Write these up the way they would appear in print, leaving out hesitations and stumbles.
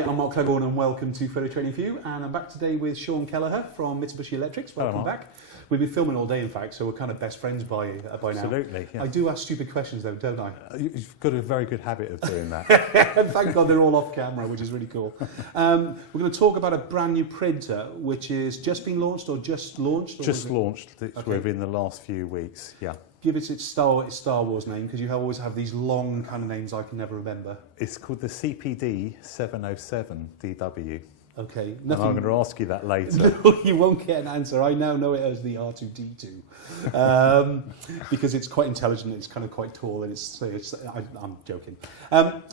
Hi, I'm Mark Claiborne and welcome to Photo Training for You, and I'm back today with Sean Kelleher from Mitsubishi Electrics. Welcome back. We've been filming all day, in fact, so we're kind of best friends by now. Absolutely. Yeah. I do ask stupid questions though, don't I? You've got a very good habit of doing that. Thank God they're all off camera, which is really cool. We're going to talk about a brand new printer, which is just been launched or just launched? Or just launched. It's within the last few weeks, yeah. Give it its Star Wars name, because you always have these long kind of names I can never remember. It's called the CP-D707DW. Okay. And I'm going to ask you that later. No, you won't get an answer. I now know it as the R2D2 because it's quite intelligent. It's kind of quite tall, and I'm joking.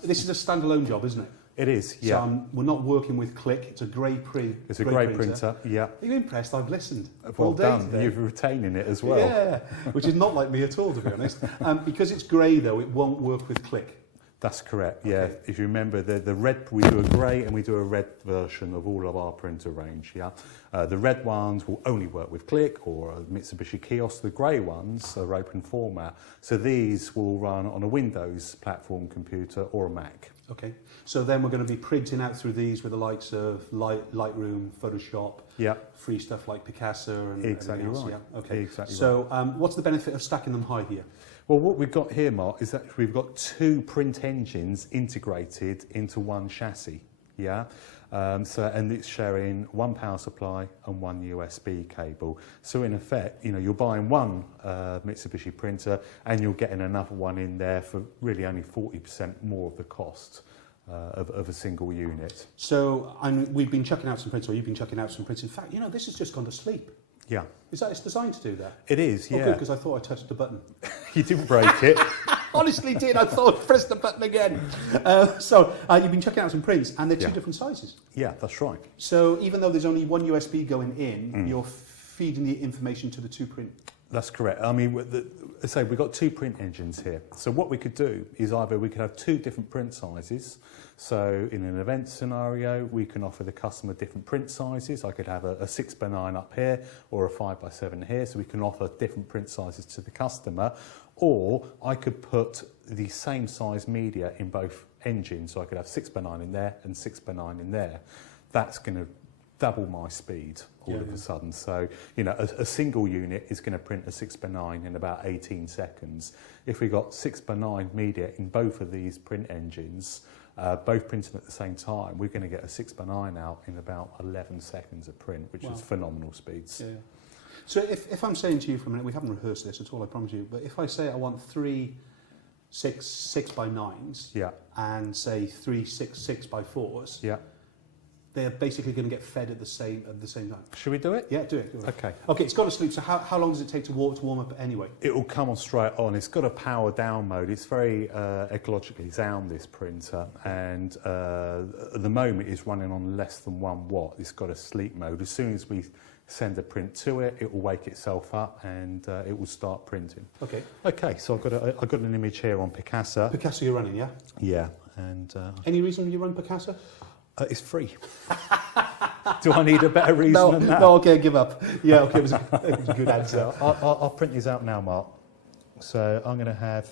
This is a standalone job, isn't it? It is, yeah. So we're not working with click. It's a grey print. It's a grey printer, yeah. Are you impressed? I've listened. Well done. You're retaining it as well. Yeah, which is not like me at all, to be honest. Because it's grey, though, it won't work with click. That's correct, yeah. Okay. If you remember, the red, we do a grey and we do a red version of all of our printer range, yeah. The red ones will only work with click or a Mitsubishi kiosk. The grey ones are open format. So these will run on a Windows platform computer or a Mac. Okay, so then we're going to be printing out through these with the likes of Lightroom, Photoshop, free stuff like Picasso and exactly everything else. Right. Yeah, okay. Exactly so right. What's the benefit of stacking them high here? Well, what we've got here, Mark, is that we've got two print engines integrated into one chassis, yeah? And it's sharing one power supply and one USB cable. So in effect, you know, you're buying one Mitsubishi printer and you're getting another one in there for really only 40% more of the cost of a single unit. So we've been chucking out some prints, or you've been chucking out some prints. In fact, you know, this has just gone to sleep. Yeah. Is that it's designed to do that? It is, yeah. Oh, good, because I thought I touched the button. You didn't break it. Honestly did. I thought I pressed the button again. So you've been checking out some prints, and they're two different sizes. Yeah, that's right. So even though there's only one USB going in, you're feeding the information to the two print. That's correct. I mean, we've got two print engines here. So what we could do is either we could have two different print sizes. So in an event scenario, we can offer the customer different print sizes. I could have a 6x9 up here or a 5x7 here. So we can offer different print sizes to the customer. Or I could put the same size media in both engines. So I could have 6x9 in there and 6x9 in there. That's going to double my speed all of a sudden. So, you know, a single unit is going to print a 6x9 in about 18 seconds. If we got 6x9 media in both of these print engines, both printing at the same time, we're going to get a 6x9 out in about 11 seconds of print, which is phenomenal speeds. Yeah. So if I'm saying to you for a minute, we haven't rehearsed this at all, I promise you, but if I say I want 3 6x9s and say 3 6x4s, they're basically going to get fed at the same time. Should we do it? Yeah, do it. Okay. Okay, it's got to sleep. So how long does it take to warm up anyway? It will come on straight on. It's got a power down mode. It's very ecologically sound, this printer, and at the moment it's running on less than 1 watt. It's got a sleep mode. As soon as we send a print to it, it will wake itself up and it will start printing. Okay. Okay. So I've got an image here on Picasso. Picasso you're running, yeah? Yeah. And any reason you run Picasso? It's free. Do I need a better reason than that? No, okay, give up. Yeah, okay, it was a good answer. I'll print these out now, Mark. So I'm going to have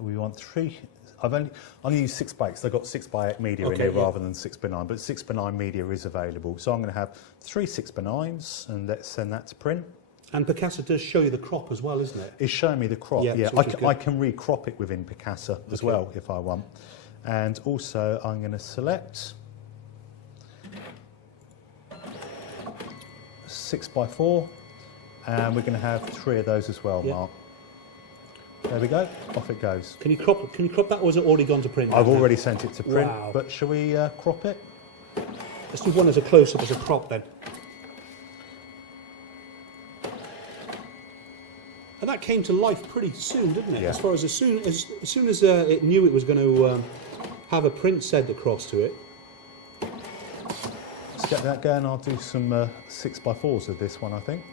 we want 3. I'm going to use 6x8. I've got 6x8 media in here rather than 6x9, but 6x9 media is available. So I'm going to have 3 6x9s, and let's send that to print. And Picasso does show you the crop as well, isn't it? It's showing me the crop, yeah. I can recrop it within Picasso as well if I want. And also I'm going to select 6x4, and we're going to have 3 of those as well, Mark. There we go, off it goes. Can you crop that, or has it already gone to print? I've already sent it to print, wow. But shall we crop it? Let's do one as a close-up as a crop then. And that came to life pretty soon, didn't it? Yeah. As soon as it knew it was going to have a print sent across to it. Let's get that going. I'll do some 6x4s of this one, I think.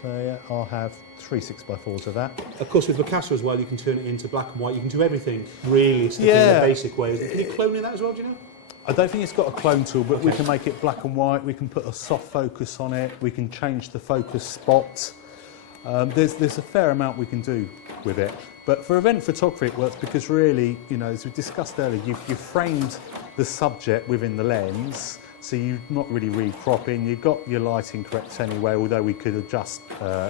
So yeah, I'll have 3 6x4s of that. Of course, with Picasso as well, you can turn it into black and white. You can do everything really in the basic way. Can you clone in that as well? Do you know? I don't think it's got a clone tool, but we can make it black and white. We can put a soft focus on it. We can change the focus spot. There's a fair amount we can do with it, But for event photography, it works because really, you know, as we discussed earlier, you've framed the subject within the lens, so you're not really recropping. You've got your lighting correct anyway, although we could adjust,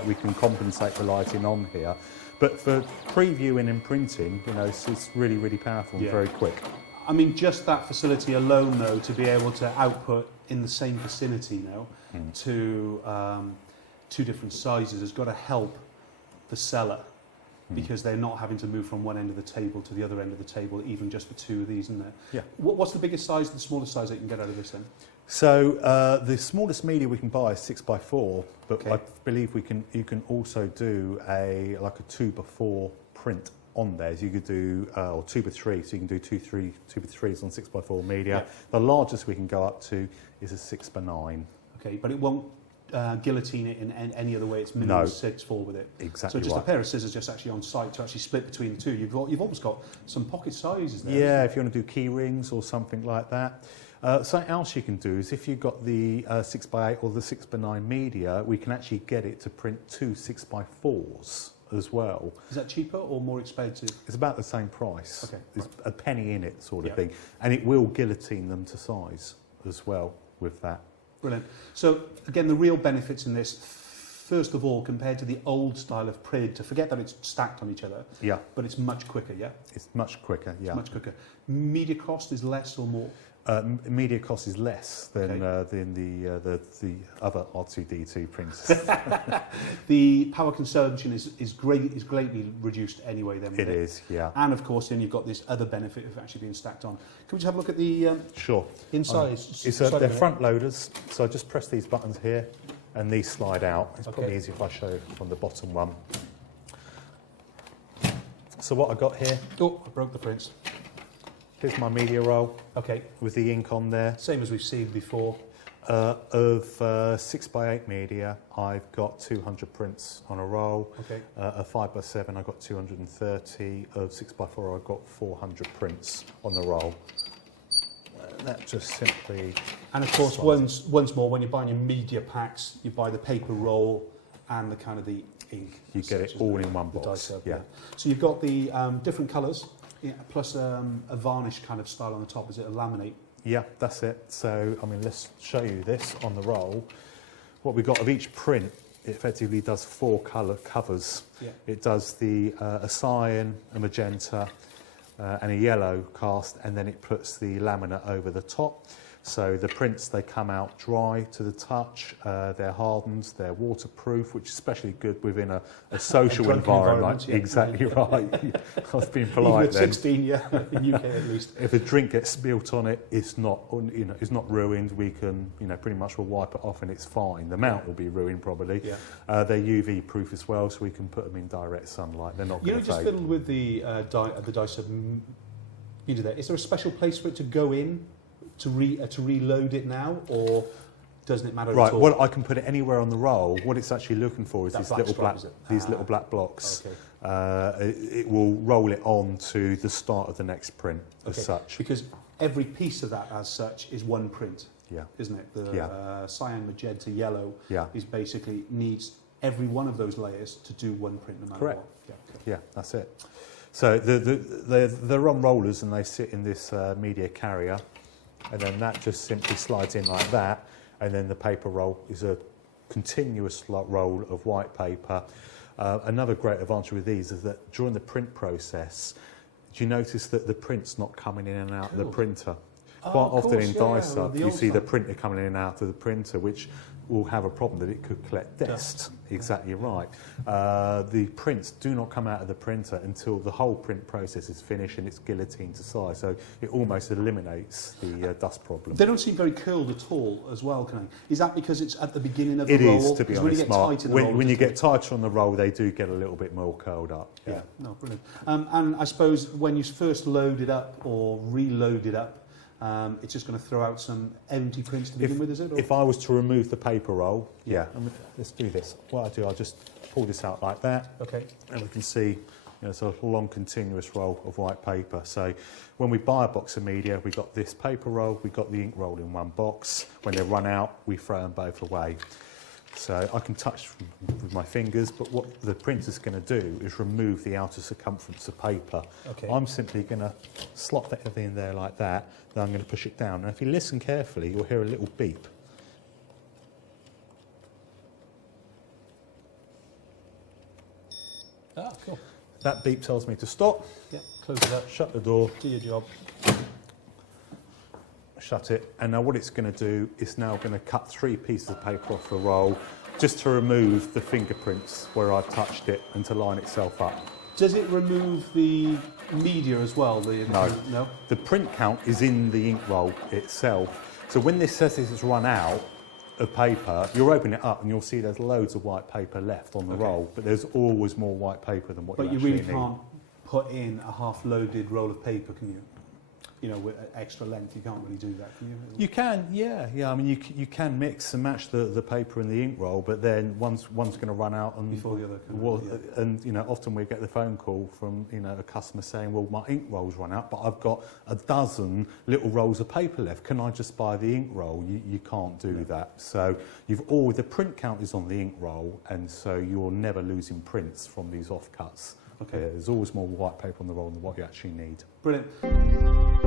we can compensate the lighting on here. But for previewing and printing, you know, it's really, really powerful and very quick. I mean, just that facility alone, though, to be able to output in the same vicinity now to 2 different sizes has got to help the seller, because they're not having to move from one end of the table to the other end of the table, even just for 2 of these, isn't there? Yeah. What's the biggest size, the smallest size that you can get out of this then? So the smallest media we can buy is 6x4, but I believe you can also do like a 2x4 print on there. So you could do, or 2x3, so you can do 2x3s on 6x4 media. Yeah. The largest we can go up to is a 6x9. Okay, but it won't guillotine it in any other way. It's minimum 6x4 with it. Exactly. So just a pair of scissors just actually on site to actually split between the 2. You've almost got some pocket sizes there. Yeah, if you want to do key rings or something like that. Something else you can do is if you've got the 6x8 or the 6x9 media, we can actually get it to print 2 6x4s as well. Is that cheaper or more expensive? It's about the same price. Okay. There's a penny in it sort of thing. And it will guillotine them to size as well with that. Brilliant. So again, the real benefits in this, first of all, compared to the old style of printer, forget that it's stacked on each other, but it's much quicker, It's much quicker, It's much quicker. Media cost is less or more? Media cost is less than the other R2D2 printers. The power consumption is greatly reduced anyway then. It is, yeah. And of course then you've got this other benefit of actually being stacked on. Can we just have a look at the inside? They're front loaders, so I just press these buttons here and these slide out. It's probably easier if I show from the bottom one. So what I got here... Oh, I broke the prints. Here's my media roll. Okay. With the ink on there. Same as we've seen before. Of 6x8 media, I've got 200 prints on a roll. Okay. A 5x7, I've got 230. Of 6x4, I've got 400 prints on the roll. That just simply... And of course, once more, when you're buying your media packs, you buy the paper roll and the kind of the ink. You get it all in one box. Yeah. So you've got the different colours. Yeah, plus a varnish kind of style on the top. Is it a laminate? Yeah, that's it. So, I mean, let's show you this on the roll. What we've got of each print, it effectively does 4 colour covers. Yeah. It does a cyan, a magenta, and a yellow cast, and then it puts the laminate over the top. So the prints, they come out dry to the touch, they're hardened, they're waterproof, which is especially good within a social environment. Exactly right. I was being polite then. 16, in UK at least. If a drink gets spilt on it, it's not ruined. We can, pretty much we'll wipe it off and it's fine. The mount will be ruined probably. Yeah. They're UV proof as well, so we can put them in direct sunlight. They're not going to fade. Just fiddled with the Dyson meter there. Is there a special place for it to go in? To reload it now, or doesn't it matter at all? Well, I can put it anywhere on the roll. What it's actually looking for is these little black blocks. Okay. It will roll it on to the start of the next print as such. Because every piece of that as such is one print, isn't it? The cyan, magenta, yellow is basically needs every one of those layers to do one print no matter what. Correct. Yeah, that's it. So they're on rollers and they sit in this media carrier. And then that just simply slides in like that, and then the paper roll is a continuous roll of white paper. Another great advantage with these is that during the print process, do you notice that the print's not coming in and out of the printer? Quite often in Dyson, you see the printer coming in and out of the printer, which will have a problem that it could collect dust. Exactly right. The prints do not come out of the printer until the whole print process is finished and it's guillotined to size. So it almost eliminates the dust problem. They don't seem very curled at all as well, can I? Is that because it's at the beginning of the roll? It is, to be honest, Mark. When you get tighter on the roll, they do get a little bit more curled up. Yeah, no, brilliant. And I suppose when you first load it up or reload it up, it's just going to throw out some empty prints to begin with, is it? Or? If I was to remove the paper roll, let's do this. What I do, I'll just pull this out like that. Okay. And we can see it's a long continuous roll of white paper. So when we buy a box of media, we've got this paper roll, we've got the ink roll in one box. When they run out, we throw them both away. So I can touch with my fingers, but what the printer's going to do is remove the outer circumference of paper. Okay. I'm simply going to slot that in there like that, then I'm going to push it down. And if you listen carefully, you'll hear a little beep. Ah, cool. That beep tells me to stop, Yeah, close it up, shut the door, do your job. shut it, and now what it's going to do is now going to cut 3 pieces of paper off the roll just to remove the fingerprints where I've touched it and to line itself up. Does it remove the media as well? No. No? The print count is in the ink roll itself. So when this says it's run out of paper, you'll open it up and you'll see there's loads of white paper left on the roll, but there's always more white paper than what But you you actually really need. can't put in a half-loaded roll of paper, can you? You know, with extra length, you can't really do that, can you? You can, yeah. I mean, you can mix and match the paper and the ink roll, but then one's going to run out and Before the other can, well, yeah. and you know, often we get the phone call from a customer saying, "Well, my ink roll's run out, but I've got a dozen little rolls of paper left. Can I just buy the ink roll?" You can't do that. So the print count is on the ink roll, and so you're never losing prints from these offcuts. Okay. There's always more white paper on the roll than what you actually need. Brilliant.